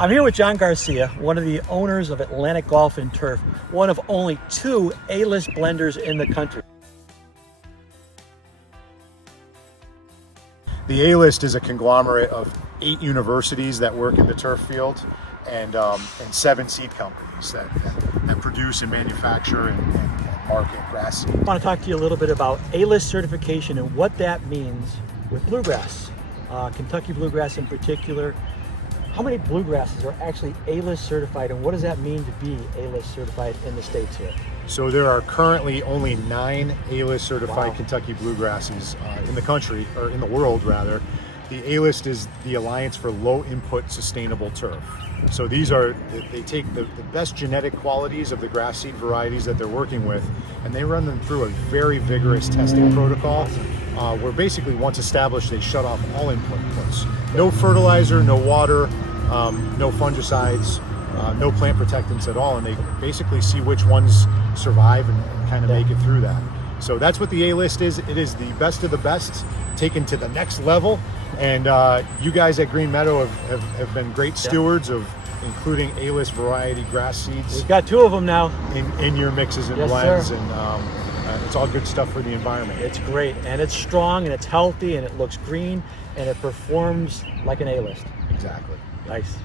I'm here with John Garcia, one of the owners of Atlantic Golf and Turf, one of only 2 A-list blenders in the country. The A-List is a conglomerate of 8 universities that work in the turf field and 7 seed companies that produce and manufacture and market grass seed. I want to talk to you a little bit about A-List certification and what that means with bluegrass, Kentucky bluegrass in particular. How many bluegrasses are actually A-List certified, and what does that mean to be A-List certified in the States here? So there are currently only 9 A-List certified Wow. Kentucky bluegrasses in the country, or in the world rather. The A-List is the Alliance for Low Input Sustainable Turf. So they take the best genetic qualities of the grass seed varieties that they're working with, and they run them through a very vigorous testing protocol where basically once established, they shut off all inputs. No fertilizer, no water, no fungicides, no plant protectants at all, and they basically see which ones survive and kind of make it through that. So that's what the A-List is. It is the best of the best taken to the next level, and you guys at Green Meadow have been great stewards of including A-List variety grass seeds. We've got 2 of them now. In your mixes and Yes, blends, sir. and it's all good stuff for the environment. It's great, and it's strong, and it's healthy, and it looks green, and it performs like an A-List. Exactly. Nice.